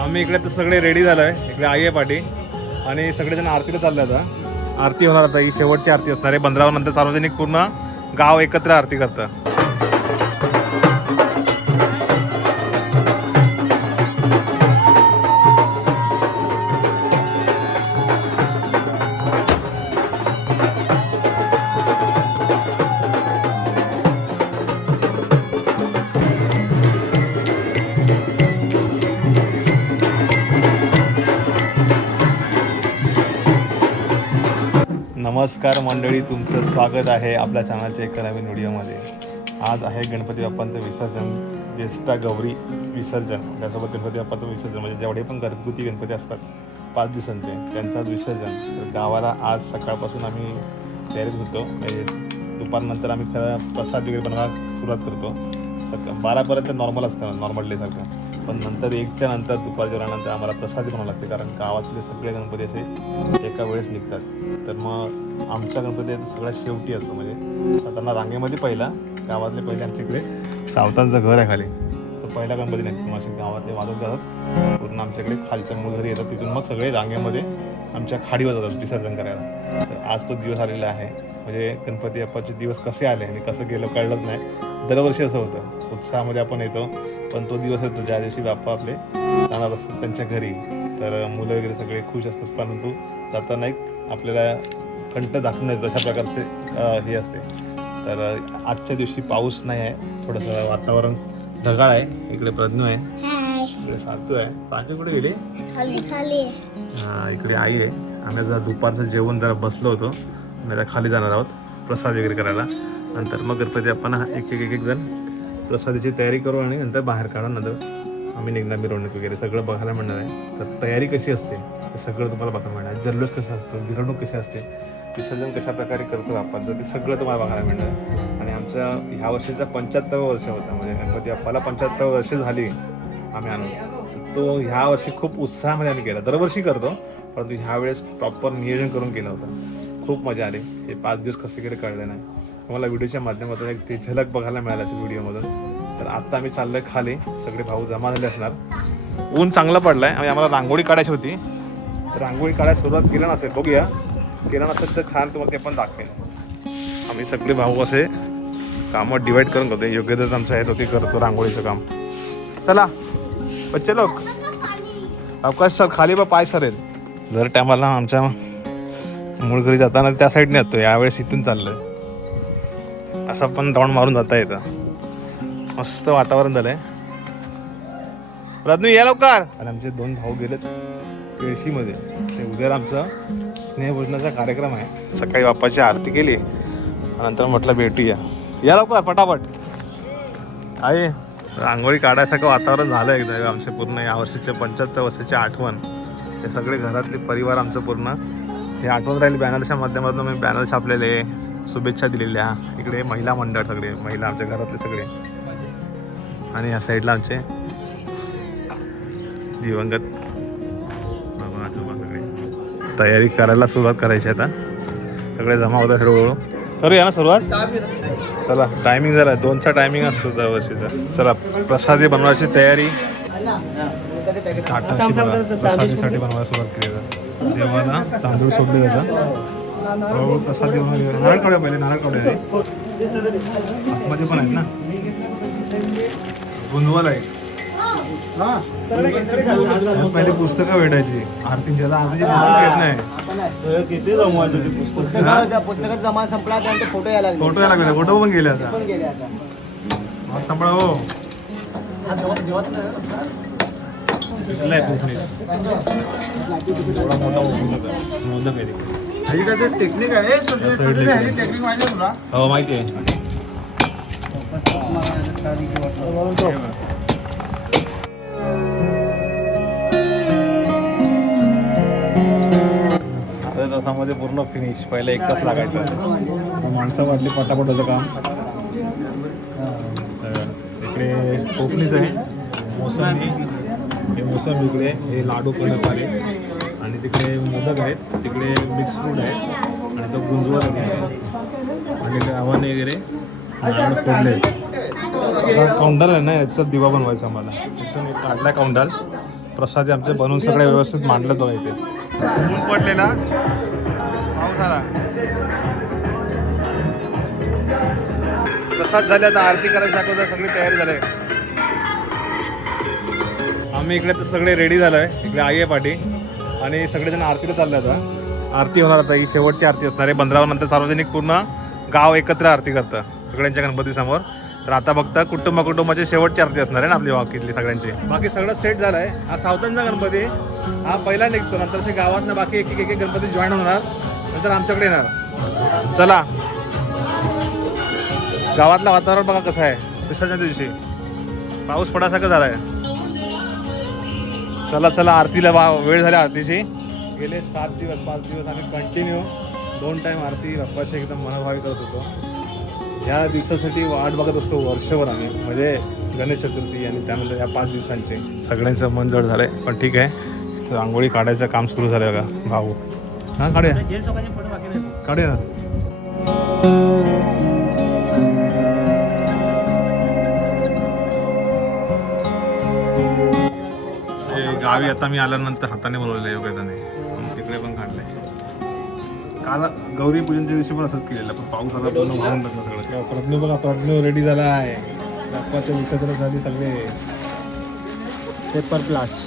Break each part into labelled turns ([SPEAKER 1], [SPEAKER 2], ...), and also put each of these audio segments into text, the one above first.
[SPEAKER 1] आम्ही इकडे तर सगळे रेडी झालो आहे इकडे आई आहे पाठी. आणि सगळेजण आरतीला चालले आता. आरती होणार आता. ही शेवटची आरती असणार आहे. बंदरावर सार्वजनिक पूर्ण गाव एकत्र आरती करतं. नमस्कार मंडळी तुमचं स्वागत आहे आपल्या चॅनलच्या एका नवीन व्हिडिओमध्ये. आज आहे गणपती बाप्पांचं विसर्जन ज्येष्ठा गौरी विसर्जन. त्यासोबत गणपती बाप्पांचं विसर्जन म्हणजे जेवढे पण घरगुती गणपती असतात पाच दिवसांचे त्यांचं विसर्जन. तर गावाला आज सकाळपासून आम्ही तयारीत होतो. म्हणजे दुपारनंतर आम्ही खरं प्रसाद वगैरे बनवायला सुरुवात करतो. सकाळ बारापर्यंत नॉर्मल असतं नॉर्मल डेसारखं पण नंतर एकच्या नंतर दुपार जेवणानंतर आम्हाला प्रसाद बनावं लागते. कारण गावातले सगळे गणपती असे एका वेळेस निघतात. तर मग आमचा गणपती सगळ्यात शेवटी असतो म्हणजे जाताना रांगेमध्ये पहिला गावातले पहिले आमच्या इकडे सावतांचं घर आहे खाली. तो पहिला गणपती नाही असे गावातले वाजत जातात. पूर्ण आमच्याकडे खालच्या मूळ घरी येतात तिथून मग सगळे रांगेमध्ये आमच्या खाडीवर जातात विसर्जन करायला. तर आज तो दिवस आलेला आहे. म्हणजे गणपती बाप्पाचे दिवस कसे आले आणि कसं गेलं कळलंच नाही. दरवर्षी असं होतं. उत्साहामध्ये आपण येतो पण तो दिवस येतो ज्या दिवशी बाप्पा आपले जाणार असतात त्यांच्या घरी. तर मुलं वगैरे सगळे खुश असतात परंतु जाताना एक आपल्याला कंठ दाखवून येतं अशा प्रकारचे हे असते. तर आजच्या दिवशी पाऊस नाही आहे थोडंसं वातावरण ढगाळ आहे इकडे प्रज्ञू आहे. इकडे सातू आहे. पांचू कुठे गेले? हा, इकडे आई आहे. आम्ही जरा दुपारचं जेवण जरा बसलो होतो. आणि आता खाली जाणार आहोत प्रसाद वगैरे करायला. नंतर मग गणपती आपण एक एक एक एक जण प्रसादाची तयारी करू आणि नंतर बाहेर काढा नंतर आम्ही निघणार मिरवणूक वगैरे सगळं बघायला मिळणार आहे. तर तयारी कशी असते? ते सगळं तुम्हाला बघायला मिळणार. जल्लोष कसं असतं? मिरवणूक कशी असते? विसर्जन कशा प्रकारे करतो आपण तर ते सगळं तुम्हाला बघायला मिळणार. आणि आमच्या ह्या वर्षीचा पंच्याहत्तर वर्ष होता म्हणजे गणपती बाप्पाला पंच्याहत्तर वर्ष झाली आम्ही आणून. तर तो ह्या वर्षी खूप उत्साहामध्ये आम्ही केला दरवर्षी करतो परंतु ह्यावेळेस प्रॉपर नियोजन करून केलं होतं. खूप मजा आली. हे पाच दिवस कसे केले कळले नाही. तुम्हाला व्हिडिओच्या माध्यमातून एक ते झलक बघायला मिळालं असेल व्हिडिओमधून. तर आत्ता आम्ही चाललोय खाली. सगळे भाऊ जमा झाले असणार. ऊन चांगलं पडलंय. आणि आम्हाला रांगोळी काढायची होती. तर रांगोळी काढायला सुरुवात केलं नसेल. बघूया. केलं नसेल तर छान तुम्हाला ते पण दाखवेल. आम्ही सगळे भाऊ असे कामं डिवाईड करून करतो योग्य तर आमचं आहे तो ते करतो रांगोळीचं काम. चला बच्चे लोक. अवकाश सर खाली बा पाय सरेल जर टायमाला आमच्या मूळ घरी जाताना त्या साईडने येतो. यावेळेस इथून चाललोय. असं पण राऊंड मारून जाता येतं. मस्त वातावरण झालंय. रत्नू या लवकर. आणि आमचे दोन भाऊ गेलेत. केळशीमध्ये. ते उद्या आमचं स्नेहभोजनाचा कार्यक्रम आहे. सकाळी बाप्पाची आरती केली. नंतर म्हटलं भेटूया. या लवकर पटापट. आहे रांगोळी काढायसारखं वातावरण झालं एकदा. आमचे पूर्ण या वर्षीचे पंच्याहत्तर वर्षाची आठवण. हे सगळे घरातले परिवार आमचं पूर्ण. हे आठवण राहील बॅनरच्या माध्यमातून. मी बॅनर छापलेले शुभेच्छा दिलेल्या. इकडे महिला मंडळ सगळे महिला आमच्या घरातले सगळे. आणि या साईडला आमचे दिवंगत तयारी करायला सुरुवात करायची आता. सगळे जमा होतात हळूहळू. करूया ना सुरुवात? चला टायमिंग झाला. दोनचा टायमिंग असतो दरवर्षीचा. चला प्रसादी बनवायची तयारी. प्रसादीसाठी बनवायला सुरुवात केली जातात देवाला तांदूळ सोडले जातात हळूहळू प्रसादी बनवायला नारळ काढूया पहिले नारळ काढूया आतमध्ये पण आहेत ना. गुंजवाला आहे. पहिले पुस्तकं भेटायची. आरतीच्या आता आरतीची पुस्तकं येत नाही.
[SPEAKER 2] किती जमवायचे ते पुस्तक?
[SPEAKER 3] पुस्तकात पुस्तकात जमा संपला त्यानंतर फोटो यायला लागले.
[SPEAKER 1] फोटो यायला लागले. फोटो पण गेले आता.
[SPEAKER 3] पण गेले आता.
[SPEAKER 1] हात सांभाळा हो.
[SPEAKER 2] टेक्निक आहे. टेक्निक माहिती तुला?
[SPEAKER 1] हो माहिती आहे. तासामध्ये पूर्ण फिनिश पहिला एक तास लागायचा माणसं वाटली पटापट होतं काम. इकडे कोकणीच आहे. मोसंबी. हे मोसंबी इकडे हे लाडू करण्यात आले आणि तिकडे मोदक आहेत. तिकडे मिक्स फ्रूट आहे. आणि तो गुंजवत आहे. आणि गावाने वगैरे. नारळ फोडले. कौंडाल आहे ना याचा दिवा बनवायचा आम्हाला. इथून एक काढला कौंडाल. प्रसाद आमचे बनवून सगळे व्यवस्थित मांडलं तो इथे. ऊन पडलेला पाऊस प्रसाद झाले आता आरती करायची अगोदर सगळी तयारी झाली. आहे. आम्ही इकडे तर सगळे रेडी झालोय इकडे आई आहे पाठी. आणि सगळेजण आरतीला चालले आता. आरती होणार आता ही शेवटची आरती असणार आहे. बंदरावर सार्वजनिक पूर्ण गाव एकत्र आरती करतं सगळ्यांच्या गणपती समोर तर आता फक्त कुटुंब कुटुंबाची शेवटची आरती असणार आहे ना आपली वाकीतली सगळ्यांची. बाकी सगळं सेट झालंय. हा सावतांचा गणपती हा पहिला निघतो. नंतर असे गावातनं बाकी एक एक एक गणपती जॉईन होणार. नंतर आमच्याकडे येणार. चला. गावातलं वातावरण बघा कसं आहे. विसर्जन दिवशी. पाऊस पडासारखं आहे चला चला आरतीला वा वेळ झाला आरतीची. गेले सात दिवस पाच दिवस आम्ही कंटिन्यू दोन टाईम आरती बाप्पाशी एकदम मनोभावी करत होतो. ह्या दिवसासाठी वाट बघत असतो वर्षभर आम्ही. म्हणजे गणेश चतुर्थी आणि त्यानंतर या पाच दिवसांचे. सगळ्यांचं मन जड झालं आहे पण ठीक आहे. रांगोळी काढायचं काम सुरू झालं बघा. भाऊ. हां काढूया. काढूया. ना हे गावी आता मी आल्यानंतर हाताने बनवलेलं आहे योगाने तिकडे पण काढलंय. काल गौरी पूजनच्या दिवशी पण असंच केलेलं पण पाऊस आला पूर्ण वाहून टाकलं सगळं. प्रज्ञू बघा प्रज्ञू रेडी झाला आहे बाप्पाच्या विसर्जन झाली सगळे.
[SPEAKER 3] पेपर प्लास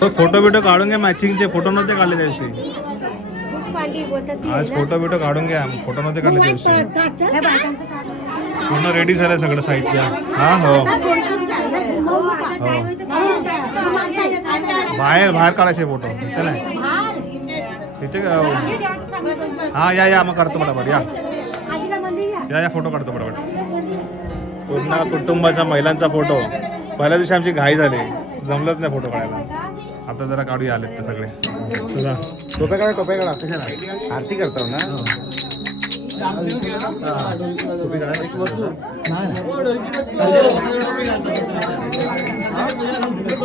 [SPEAKER 1] फोटो बिटो काढून घ्या मॅचिंगचे फोटो नव्हते काढले त्या दिवशी आज फोटो बिटो काढून घ्या. फोटो नव्हते काढले त्या दिवशी पूर्ण रेडी झालं सगळं साहित्य. हा हो. बाहेर बाहेर काढायचे फोटो इथे नाही का- हा. या या. मग काढतो बरोबर या. या. या फोटो काढतो बरोबर पूर्ण कुटुंबाच्या महिलांचा फोटो पहिल्या दिवशी आमची घाई झाली. जमलंच नाही फोटो काढायला. आता जरा काढूया आलेत ते सगळे. चला.
[SPEAKER 3] टोपे काढा टोपे काढा कशाला आरती करतो ना?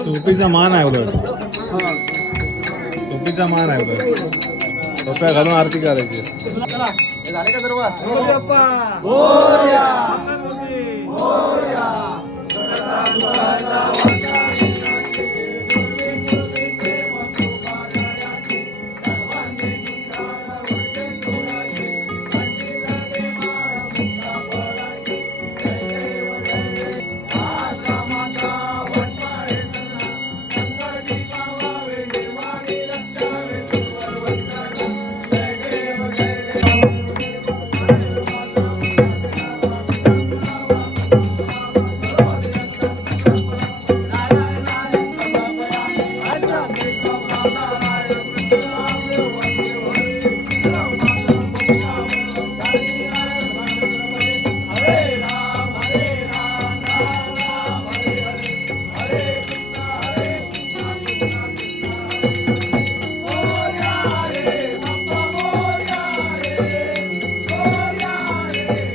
[SPEAKER 1] टोपीचा मान आहे उलट. टोपीचा मान आहे उलट. टोप्या घालून आरती करायची.
[SPEAKER 3] झाले का सर्व
[SPEAKER 2] Thank you.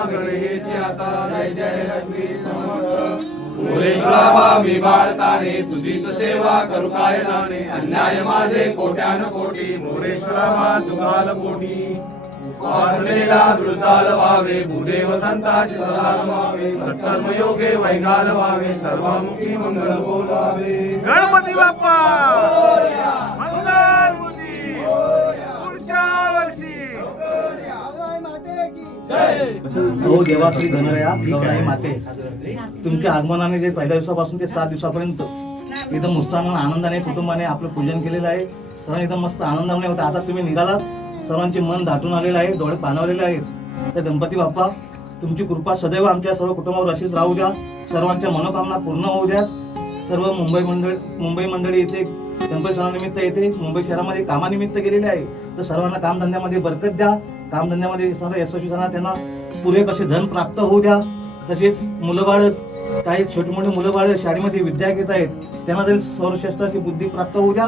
[SPEAKER 2] रघुनायका मागणे हेची आता जय जय लक्ष्मी समर्थ. मुरेश्वरा मी बाळताने तुझीच सेवा करू काय जाणे अन्याय माझे कोट्यान कोटी मोरेश्वरा तुकाल कोटी. वासनेला व्हावे भूदेव संताची सदा नमावे सत्कर्म योगे वैगाल व्हावे सर्वामुखी मंगल बोलावे.
[SPEAKER 1] गणपती बाप्पा!
[SPEAKER 4] हो देवा श्री धनरया गौराई माते. तुमच्या आगमनाने जे पहिल्या दिवसापासून ते सात दिवसापर्यंत एकदम उत्साहानं आनंदाने कुटुंबाने आपलं पूजन केलेलं आहे. सर्व एकदम मस्त आनंदाने होतं आता तुम्ही निघालात. सर्वांचे मन दाटून आलेलं आहे डोळे पाणवलेले आहेत. तर गणपती बाप्पा तुमची कृपा सदैव आमच्या सर्व कुटुंबावर अशीच राहू द्या. सर्वांच्या मनोकामना पूर्ण होऊ द्या सर्व मुंबई मंडळ मुंबई मंडळी इथे गणपती सणानिमित्त येथे मुंबई शहरामध्ये कामानिमित्त गेलेले आहे. तर सर्वांना कामधंद्यामध्ये बरकत द्या. कामधंद्यामध्ये सर्व यशस्वी झाला त्यांना पुरे कसे धन प्राप्त होऊ द्या तसेच मुलंबाळ काही छोटे मोठे मुलंबाळ शाळेमध्ये विद्या घेत आहेत त्यांना जरी सर्वश्रेष्ठाची बुद्धी प्राप्त होऊ द्या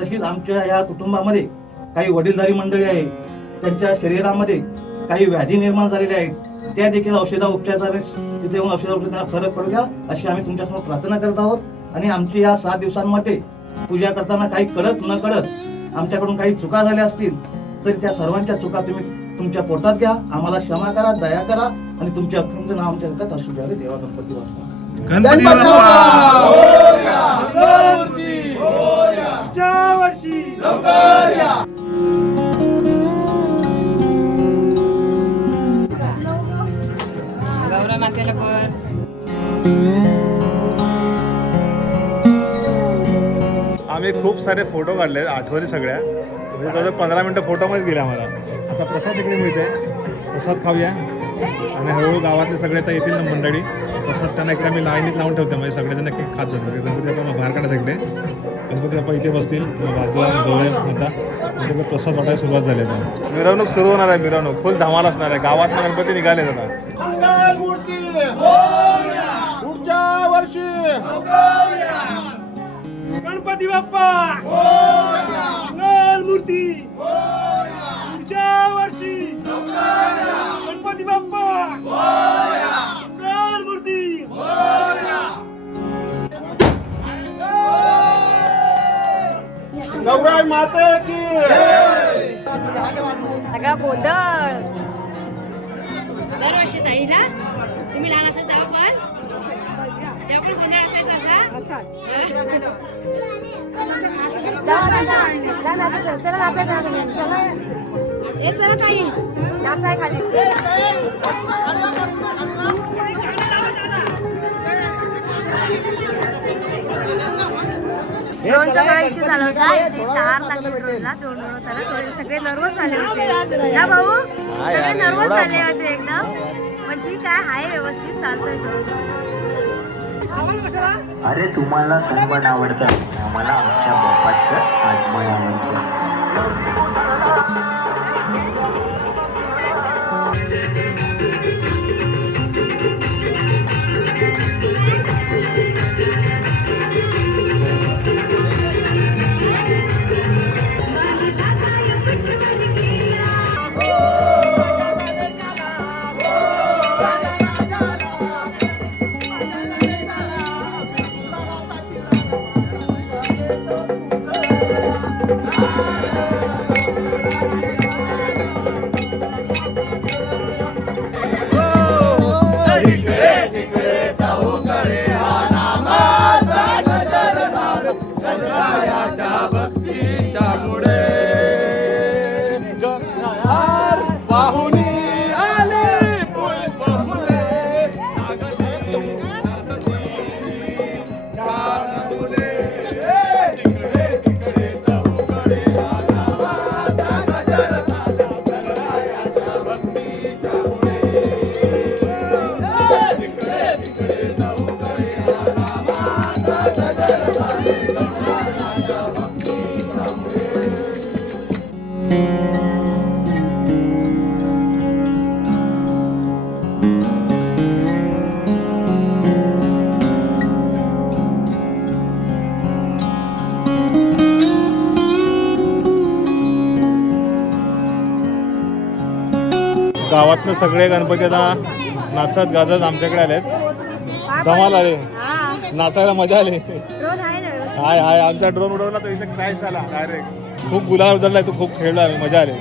[SPEAKER 4] तसेच आमच्या या कुटुंबामध्ये काही वडीलधारी मंडळी आहे त्यांच्या शरीरामध्ये काही व्याधी निर्माण झालेल्या आहेत त्या देखील औषधा उपचाराने तिथे येऊन औषधा उपचार त्यांना फरक पडू द्या अशी आम्ही तुमच्यासमोर प्रार्थना करत आहोत. आणि आमची या सात दिवसांमध्ये पूजा करताना काही कळत न कळत आमच्याकडून काही चुका झाल्या असतील तर त्या सर्वांच्या चुका तुम्ही तुमच्या पोटात घ्या. आम्हाला क्षमा करा दया करा आणि तुमच्या अखंड नाव आमच्या हक्कात असू द्या रे देवा गणपती बाप्पा.
[SPEAKER 1] गणपती बाप्पा!
[SPEAKER 5] गौरव मातेला पण.
[SPEAKER 1] आम्ही खूप सारे फोटो काढले आठवणी सगळ्या. म्हणजे जवळजवळ पंधरा मिनटं फोटोमध्येच गेले आम्हाला. आता प्रसाद इकडे मिळते. प्रसाद खाऊया. आणि हळूहळू गावातले सगळे आता येतील ना मंडळी. प्रसाद त्यांना इकडे आम्ही लाईनीत लावून ठेवतो. म्हणजे सगळे जण एक खात जातात. गणपती बाप्पा मग बाहेर काढायचं इकडे. गणपती बाप्पा इथे बसतील. बाजूला डोळे आता. इथे प्रसाद वाटायला सुरुवात झाली आता. मिरवणूक सुरू होणार आहे मिरवणूक. फुल धमाल असणार आहे. गावात गणपती निघाले आता.
[SPEAKER 2] मंगलमूर्ती पुढच्या वर्षी.
[SPEAKER 3] गणपती बाप्पा! मंगल मूर्ती! पुढच्या वर्षी गणपती बाप्पा! मंगल मूर्ती!
[SPEAKER 2] गौराई माते की
[SPEAKER 5] सगळा गोंधळ. दरवर्षी ताई ना? तुम्ही लहान असाल तेव्हा पण? पण गोंधळ असायचा असा चला ताई नाचाय खाली ड्रोनचा थोडा इश्यू झाला होता. ते तार लागली ड्रोनला ड्रोन उडवताना थोडे सगळे नर्वस झाले होते. ना भाऊ? सगळे नर्वस झाले होते एकदम? पण ठीक आहे हाय व्यवस्थित चालतोय
[SPEAKER 6] अरे तुम्हाला सणवार आवडतं. आम्हाला आमच्या बापाचं आगमन आवडतं
[SPEAKER 2] Thank
[SPEAKER 1] you. सगळे गणपती आता नाचत गाजत आमच्याकडे आलेत. धमाल आले. नाचायला मजा आली. हाय हाय आमचा ड्रोन उडवला तर इथे क्रॅश झाला. डायरेक्ट खूप गुलाल उतरलाय तू खूप खेळलो आम्ही मजा आली.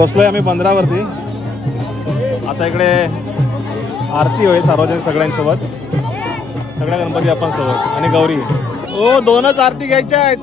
[SPEAKER 1] पोचलोय आम्ही बंदरावरती. आता इकडे आरती होईल सार्वजनिक सगळ्यांसोबत. सगळ्या गणपती आपण सोबत आणि गौरी. ओ दोनच आरती घ्यायच्या आहेत.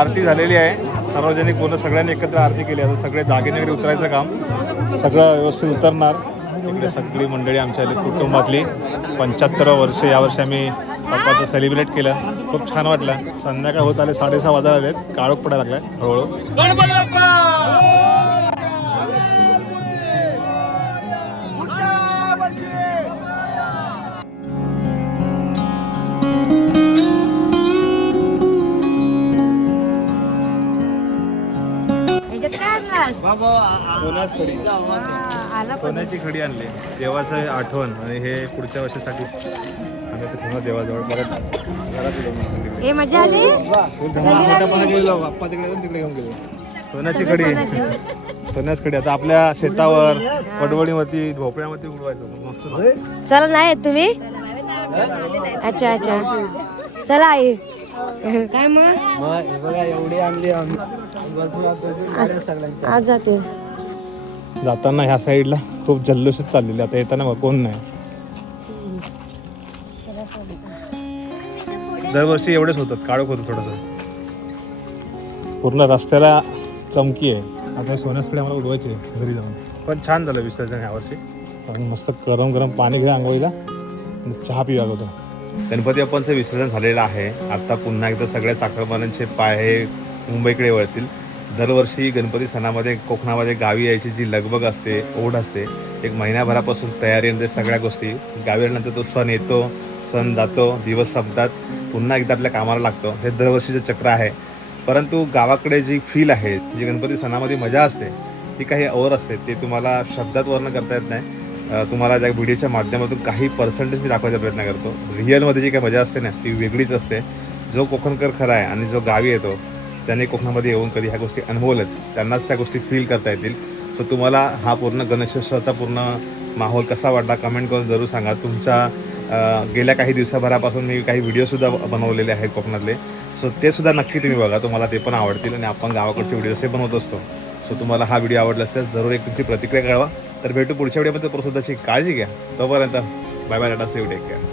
[SPEAKER 1] आरती झालेली आहे. सार्वजनिक पूर्ण सगळ्यांनी एकत्र आरती केली. आता सगळे दागिने वगैरे उतरायचं काम. सगळं व्यवस्थित उतरणार. इकडे सगळी मंडळी आमच्या कुटुंबातली. पंच्याहत्तर वर्ष यावर्षी आम्ही पप्पाचं सेलिब्रेट केलं. खूप छान वाटलं. संध्याकाळ होत आले साडेसहा वाजायला आलेत काळोख पडायला लागलाय हळूहळू. सोन्याच खडी?
[SPEAKER 5] हा, आला पण
[SPEAKER 1] सोन्याची खडी आणली. देवाचं आठवण आणि हे पुढच्या वर्षासाठी आणि ते पुन्हा देवाजवळ परत घरात येतो मग तिकडे.
[SPEAKER 5] ए मजा आली
[SPEAKER 1] फुल धमाल मोठ्यापणा गेलो? बाप्पा तिकडे जाऊन तिकडे घेऊन गेलो. सोन्याची खडी. सोन्याच. खडी. आता आपल्या शेतावर पडवळीवरती भोपळ्यावरती उडवायचं. मस्त.
[SPEAKER 5] चला नाही येत तुम्ही? अच्छा अच्छा. चला आई. काय मग?
[SPEAKER 4] बघा एवढी आणली आम्ही.
[SPEAKER 5] आज जाते.
[SPEAKER 1] जाताना ह्या साईडला खूप जल्लोषच चाललेली आता येताना बघ कोण नाही? दरवर्षी एवढेच होतात. काळोख होतं थोडंसं. पूर्ण रस्त्याला चमकी आहे. आता सोन्यासकडे आम्हाला उडवायचे घरी जाऊन. पण छान झालं विसर्जन ह्यावर्षी आणि मस्त गरम गरम पाणी घ्या आंघोळीला. आणि चहा पिवा होतो गणपती बाप्पांचं विसर्जन झालेलं आहे. आता पुन्हा एकदा सगळ्या चाकरमान्यांचे पाय हे मुंबईकडे वळतील. दरवर्षी गणपती सणामध्ये कोकणामध्ये गावी यायची जी लगबग असते ओढ असते एक महिन्याभरापासून तयारी आणि ते सगळ्या गोष्टी. गावी आल्यानंतर तो सण येतो सण जातो दिवस संपतात पुन्हा एकदा आपल्या कामाला लागतो. हे दरवर्षीचं चक्र आहे. परंतु गावाकडे जी फील आहे जी गणपती सणामध्ये मजा असते ती काही और असते ते तुम्हाला शब्दात वर्ण करता येत नाही. तुम्हाला त्या व्हिडिओच्या माध्यमातून काही पर्सेंटेज मी दाखवायचा प्रयत्न करतो. रिअलमध्ये जी काही मजा असते ना ती वेगळीच असते. जो कोकणकर खरा आहे आणि जो गावी येतो ज्यांनी कोकणामध्ये येऊन कधी ह्या गोष्टी अनुभवल्यात त्यांनाच त्या गोष्टी फील करता येतील. सो तुम्हाला हा पूर्ण गणेशोत्सवाचा पूर्ण माहोल कसा वाटला कमेंट करून जरूर सांगा. तुमच्या गेल्या काही दिवसाभरापासून मी काही व्हिडिओसुद्धा बनवलेले आहेत कोकणातले. सो ते सुद्धा नक्की तुम्ही बघा. तुम्हाला ते पण आवडतील आणि आपण गावाकडचे व्हिडिओ असे बनवत असतो. सो तुम्हाला हा व्हिडिओ आवडला असेल जरूर एक तुमची प्रतिक्रिया कळवा. तर भेटू पुढच्या व्हिडिओमध्ये. प्रसुद्धाची काळजी घ्या. तोपर्यंत bye bye tata safe take care